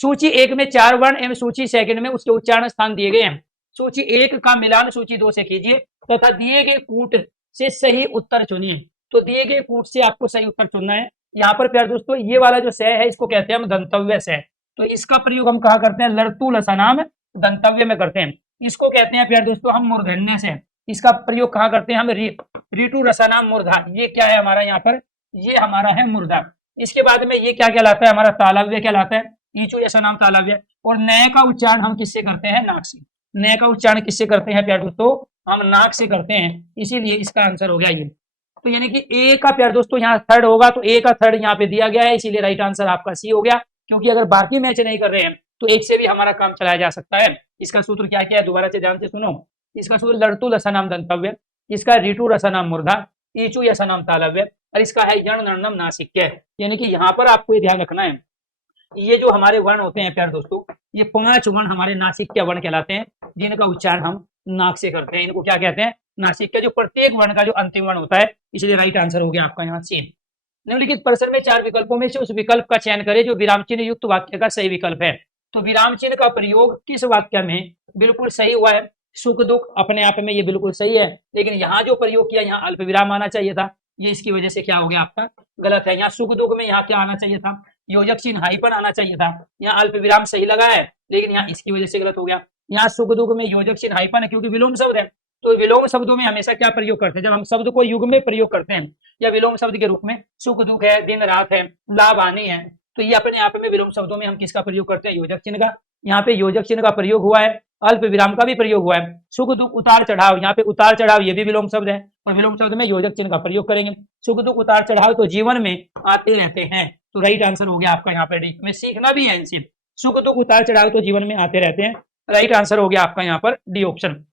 सूची 1 में 4 वर्ण एवं सूची सेकंड में उसके उच्चारण स्थान दिए गए हैं। सूची 1 का मिलान सूची 2 से कीजिए तथा दिए गए कूट से सही उत्तर चुनिए। तो दिए गए कूट से आपको सही उत्तर चुनना है। यहाँ पर प्यारे दोस्तों ये वाला जो स है इसको कहते हैं हम दंतव्य स। तो इसका प्रयोग हम कहा करते हैं लड़तू लसानाम दंतव्य में करते हैं। इसको कहते हैं प्यारे दोस्तों हम मूर्धन्य से। इसका प्रयोग कहा करते हैं हम ऋतु रसानाम मूर्धा। ये क्या है हमारा यहाँ पर, ये हमारा है मूर्धा। इसके बाद में ये क्या कहलाता है हमारा तालव्य कहलाता है, ईचु ऐसा नाम तालव्य। और नय का उच्चारण हम किससे करते हैं, नाक से। नय का उच्चारण किससे करते हैं प्यारे दोस्तों, हम नाक से करते हैं, इसीलिए इसका आंसर हो गया ये। तो यानी कि ए का प्यारे दोस्तों यहाँ थर्ड होगा, तो ए का थर्ड यहाँ पे दिया गया है, इसीलिए राइट आंसर आपका सी हो गया। क्योंकि अगर बाकी मैच नहीं कर रहे हैं तो एक से भी हमारा काम चलाया जा सकता है। इसका सूत्र क्या क्या है दोबारा से ध्यान से सुनो। इसका सूत्र लड़तु लसानाम दंतव्य, इसका ऋतु रसानाम मूर्धा, ईचु यसानाम तालव्य, और इसका है यण नर्णम नासिक्य। यानी कि यहाँ पर आपको ये ध्यान रखना है, ये जो हमारे वर्ण होते हैं प्यारे दोस्तों, ये 5 वर्ण हमारे नासिक्य वर्ण कहलाते हैं, जिनका उच्चारण हम नाक से करते हैं। इनको क्या कहते हैं, नासिक्य। जो प्रत्येक वर्ण का जो अंतिम वर्ण होता है, इसलिए राइट आंसर हो गया आपका यहाँ सी। निम्नलिखित प्रश्न में 4 विकल्पों में से उस विकल्प का चयन करें जो विराम चिन्ह युक्त वाक्य का सही विकल्प है। तो विराम चिन्ह का प्रयोग किस वाक्य में बिल्कुल सही हुआ है, सुख दुख, अपने आप में ये बिल्कुल सही है, लेकिन यहाँ जो प्रयोग किया यहाँ अल्प विराम आना चाहिए था, ये इसकी वजह से क्या हो गया आपका गलत है। यहाँ सुख दुख में यहाँ क्या आना चाहिए था, योजक चिन्ह हाइपन आना चाहिए था। यहाँ अल्प विराम सही लगा है, लेकिन यहाँ इसकी वजह से गलत हो गया। यहाँ सुख दुख में योजक चिन्ह हाइपन है क्योंकि विलोम शब्द है। तो विलोम शब्दों में हमेशा क्या प्रयोग करते हैं, जब हम शब्द को युग में प्रयोग करते हैं या विलोम शब्द के रूप में, सुख दुख है, दिन रात है, लाभ हानि है, तो ये अपने आप में विलोम शब्दों में हम किसका प्रयोग करते हैं, योजक चिन्ह का। यहाँ पे योजक चिन्ह का प्रयोग हुआ है, अल्प विराम का भी प्रयोग हुआ है। सुख दुख उतार चढ़ाव, यहाँ पे उतार चढ़ाव ये भी विलोम शब्द है, और विलोम शब्द में योजक चिन्ह का प्रयोग करेंगे। सुख दुख उतार चढ़ाव तो जीवन में आते रहते हैं, तो राइट आंसर हो गया आपका यहाँ पे डी। में सीखना भी है इनसे, सुख दुख उतार चढ़ाव तो जीवन में आते रहते हैं, राइट आंसर हो गया आपका यहाँ पर डी ऑप्शन।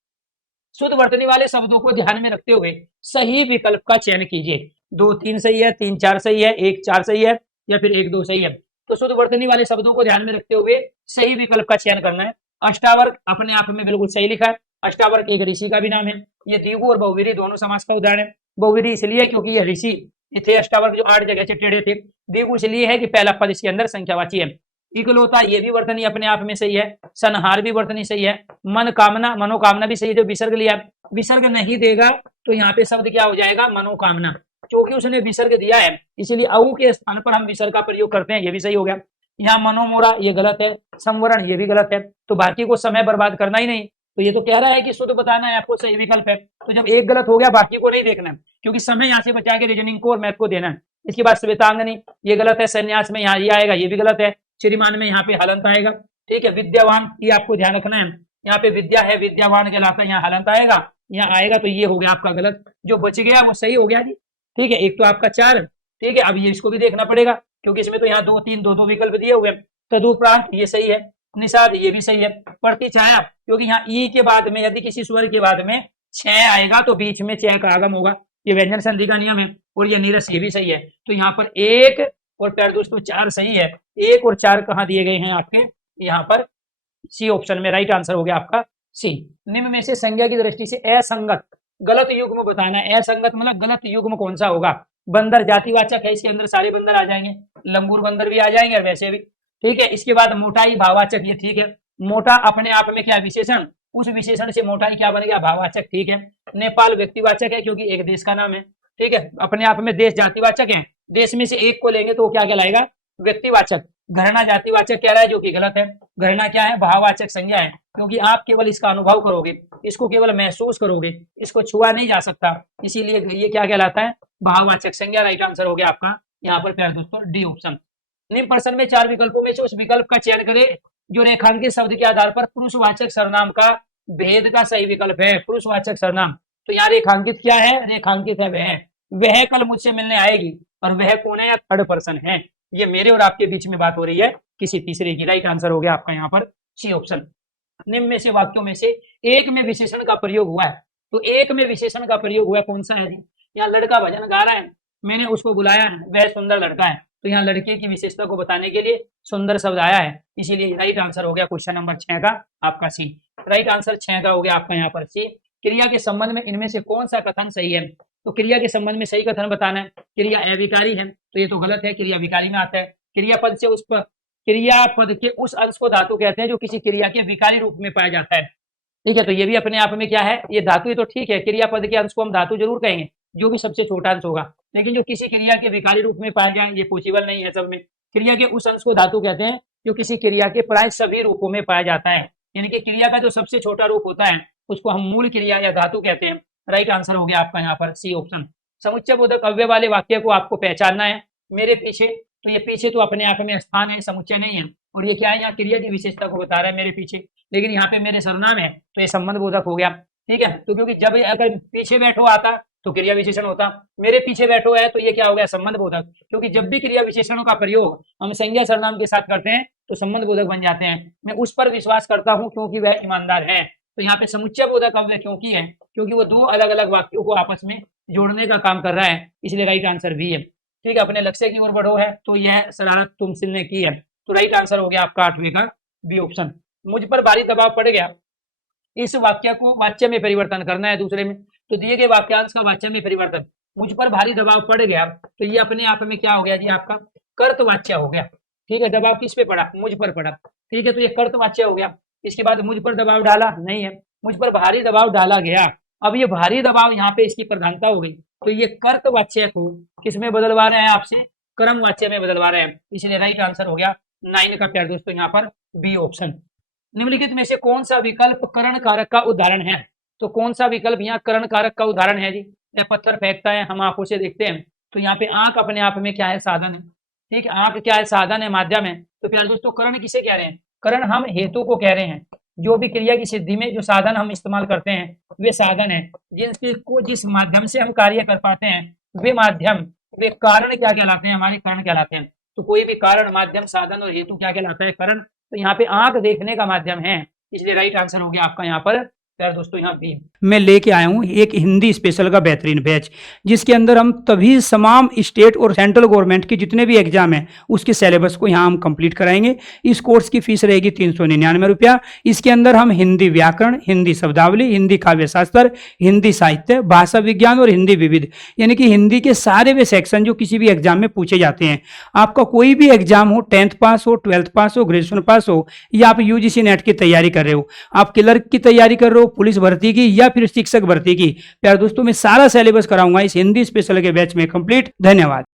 शुद्ध वर्तनी वाले शब्दों को ध्यान में रखते हुए सही विकल्प का चयन कीजिए। 2 3 सही है, 3 4 सही है, 1 4 सही है, या फिर 1 2 सही है। तो शुद्ध वर्तनी वाले शब्दों को ध्यान में रखते हुए सही विकल्प का चयन करना है। अष्टावर्ग अपने आप में बिल्कुल सही लिखा है। अष्टावर्ग एक ऋषि का भी नाम है। ये द्विगु और बहुवीरी दोनों समास का उदाहरण है। बहुवीरी इसलिए क्योंकि ये ऋषि थे, अष्टावर्ग जो 8 जगह से टेढ़े थे। द्विगु इसलिए है कि पहला पद इसके अंदर संख्यावाची है। इकलौता ये भी वर्तनी अपने आप में सही है। संहार भी वर्तनी सही है। मन कामना मनोकामना भी सही है, जो विसर्ग लिया। विसर्ग नहीं देगा तो यहाँ पे शब्द क्या हो जाएगा, मनोकामना, क्योंकि उसने विसर्ग दिया है, इसीलिए अऊ के स्थान पर हम विसर्ग का प्रयोग करते हैं, ये भी सही हो गया। यहाँ मनोमोरा ये गलत है, संवरण ये भी गलत है, तो बाकी को समय बर्बाद करना ही नहीं। तो ये तो कह रहा है कि शुद्ध बताना है आपको, सही विकल्प है। तो जब एक गलत हो गया बाकी को नहीं देखना है, क्योंकि समय यहाँ से बचा के रीजनिंग को और मैथ को देना है। इसके बाद श्वेतांगनी ये गलत है। संन्यास में यहाँ ये आएगा, ये भी गलत है। श्रीमान में यहाँ पे हलंत आएगा, ठीक है। विद्यावान ये आपको ध्यान रखना है, यहाँ पे विद्या है, विद्यावान कहलाता है, यहाँ हलंत आएगा, यहाँ आएगा, तो ये हो गया आपका गलत। जो बच गया वो सही हो गया जी, ठीक है। एक तो आपका 4, ठीक है। अब ये इसको भी देखना पड़ेगा, क्योंकि इसमें तो यहाँ 2 3 2 2 विकल्प दिए हुए हैं। तदुपरांत ये सही है। निषाद ये भी सही है। प्रतिछाया, क्योंकि यहाँ ई के बाद में यदि किसी स्वर के बाद में 6 आएगा तो बीच में 6 का आगम होगा, ये व्यंजन संधि का नियम है। और ये नीरस ये भी सही है। तो यहाँ पर 1 और प्यारे दोस्तों 4 सही है। 1 और 4 कहाँ दिए गए हैं आपके, यहाँ पर सी ऑप्शन में, राइट आंसर हो गया आपका सी। निम्न में से संज्ञा की दृष्टि से असंगत गलत युग्म बताना है। असंगत मतलब गलत युग्म कौन सा होगा। बंदर जातिवाचक है, इसके अंदर सारे बंदर आ जाएंगे, लंगूर बंदर भी आ जाएंगे और वैसे भी, ठीक है। इसके बाद मोटाई भाववाचक, ये ठीक है। मोटा अपने आप में क्या विशेषण, उस विशेषण से मोटाई क्या बन गया, भाववाचक, ठीक है। नेपाल व्यक्तिवाचक है क्योंकि एक देश का नाम है, ठीक है। अपने आप में देश जातिवाचक है, देश में से एक को लेंगे तो क्या कहलाएगा, व्यक्तिवाचक। घराना जातिवाचक कह रहा है, जो कि गलत है। घराना क्या है, भाववाचक संज्ञा है, क्योंकि आप केवल इसका अनुभव करोगे, इसको केवल महसूस करोगे, इसको छुआ नहीं जा सकता, इसीलिए ये क्या कहलाता है, भाववाचक संज्ञा। राइट आंसर हो गया आपका यहाँ पर प्यारे दोस्तों डी ऑप्शन। निम्न प्रश्न में 4 विकल्पों में से उस विकल्प का चयन करें जो रेखांकित शब्द के आधार पर पुरुषवाचक सर्वनाम का भेद का सही विकल्प है। पुरुषवाचक सर्वनाम, तो यहाँ रेखांकित क्या है, रेखांकित है वह कल मुझसे मिलने आएगी, और वह कौन है, या थर्ड पर्सन है। ये मेरे और आपके बीच में बात हो रही है किसी तीसरे की। राइट आंसर हो गया आपका यहाँ पर सी ऑप्शन। निम्न में से वाक्यों में से एक में विशेषण का प्रयोग हुआ है, तो एक में विशेषण का प्रयोग हुआ कौन सा है जी। यहाँ लड़का भजन गा रहा है, मैंने उसको बुलाया है, वह सुंदर लड़का है, तो यहाँ लड़के की विशेषता को बताने के लिए सुंदर शब्द आया है, इसीलिए राइट आंसर हो गया क्वेश्चन नंबर 6 का आपका सी। राइट आंसर 6 का हो गया आपका यहाँ पर सी। क्रिया के संबंध में इनमें से कौन सा कथन सही है, तो क्रिया के संबंध में सही कथन बताना है। क्रिया अविकारी है, तो ये तो गलत है, क्रिया विकारी में आता है। क्रिया पद से उस पर क्रियापद के उस अंश को धातु कहते हैं जो किसी क्रिया के विकारी रूप में पाया जाता है। ठीक है, तो ये भी अपने आप में क्या है, ये धातु ही तो ठीक है, क्रियापद के अंश को हम धातु जरूर कहेंगे, जो भी सबसे छोटा अंश होगा, लेकिन जो किसी क्रिया के विकारी रूप में पाया जाए ये पॉसिबल नहीं है सब में। क्रिया के उस अंश को धातु कहते हैं जो किसी क्रिया के प्राय सभी रूपों में पाया जाता है, यानी कि क्रिया का जो सबसे छोटा रूप होता है उसको हम मूल क्रिया या धातु कहते हैं। राइट आंसर हो गया आपका यहाँ पर सी ऑप्शन। समुच्चय बोधक अव्यय वाले वाक्य को आपको पहचानना है। मेरे पीछे, तो ये पीछे तो अपने आप में स्थान है, समुच्चय नहीं है, और ये क्या है, यहाँ क्रिया की विशेषता को बता रहा है मेरे पीछे, लेकिन यहाँ पे मेरे सर्वनाम है तो ये संबंध बोधक हो गया। ठीक है, तो क्योंकि जब अगर पीछे बैठो आता तो क्रिया विशेषण होता, मेरे पीछे बैठो है तो ये क्या हो गया, संबंध बोधक, क्योंकि जब भी क्रिया विशेषणों का प्रयोग हम संज्ञा सर्वनाम के साथ करते हैं तो संबंध बोधक बन जाते हैं। मैं उस पर विश्वास करता हूँ क्योंकि वह ईमानदार है। तो यहाँ पे समुच्चय बोधक अव्यय क्योंकि है, क्योंकि वो दो अलग अलग वाक्यों को आपस में जोड़ने का काम कर रहा है, इसलिए राइट आंसर भी है। ठीक है, अपने लक्ष्य की ओर बढ़ो है तो यह शरारत तुमसिल ने की है, तो राइट आंसर हो गया आपका 8वें का बी ऑप्शन। मुझ पर भारी दबाव पड़ गया, इस वाक्य को वाच्य में परिवर्तन करना है दूसरे में, तो दिए गए वाक्यांश का वाच्य में परिवर्तन, मुझ पर भारी दबाव पड़ गया, तो ये अपने आप में क्या हो गया जी, आपका कर्तवाच्य हो गया। ठीक है, दबाव किस पे पड़ा, मुझ पर पड़ा। ठीक है, तो ये कर्तवाच्य हो गया। इसके बाद मुझ पर दबाव डाला नहीं है, मुझ पर भारी दबाव डाला गया। अब ये भारी दबाव यहाँ पे इसकी प्रधानता हो गई, तो ये कर्तवाच्य को किस में बदलवा रहे हैं, आपसे कर्मवाच्य में बदलवा रहे हैं, इसलिए राइट आंसर हो गया 9 का प्यार दोस्तों यहाँ पर बी ऑप्शन। निम्नलिखित में से कौन सा विकल्प करण कारक का उदाहरण है, तो कौन सा विकल्प यहाँ करण कारक का उदाहरण है जी, या पत्थर फेंकता है, हम आंखों से देखते हैं, तो यहाँ पे आंख अपने आप में क्या है, साधन है। ठीक है, आंख क्या है, साधन है, माध्यम है, तो प्यारे दोस्तों करण किसे कह रहे हैं, करण हम हेतु को कह रहे हैं। जो भी क्रिया की सिद्धि में जो साधन हम इस्तेमाल करते हैं वे साधन है, जिस माध्यम से हम कार्य कर पाते हैं वे माध्यम, वे कारण क्या कहलाते हैं, हमारे कारण कहलाते हैं। तो कोई भी कारण, माध्यम, साधन और हेतु क्या कहलाता है, कारण। तो यहाँ पे आंख देखने का माध्यम है, इसलिए राइट आंसर हो गया आपका यहाँ पर प्यारे दोस्तों यहाँ बी। मैं लेके आया हूँ एक हिंदी स्पेशल का बेहतरीन बैच, जिसके अंदर हम तभी तमाम स्टेट और सेंट्रल गवर्नमेंट के जितने भी एग्जाम हैं उसके सिलेबस को यहाँ हम कंप्लीट कराएंगे। इस कोर्स की फीस रहेगी 399 रुपया। इसके अंदर हम हिंदी व्याकरण, हिंदी शब्दावली, हिंदी काव्य शास्त्र, हिंदी साहित्य, भाषा विज्ञान और हिंदी विविध, यानी कि हिंदी के सारे वे सेक्शन जो किसी भी एग्जाम में पूछे जाते हैं। आपका कोई भी एग्जाम हो, 10th पास हो, 12th पास हो, ग्रेजुएशन पास हो, या आप यूजीसी नेट की तैयारी कर रहे हो, आप क्लर्क की तैयारी कर रहे हो, पुलिस भर्ती की, या फिर शिक्षक भर्ती की, प्यारे दोस्तों मैं सारा सिलेबस कराऊंगा इस हिंदी स्पेशल के बैच में कंप्लीट। धन्यवाद।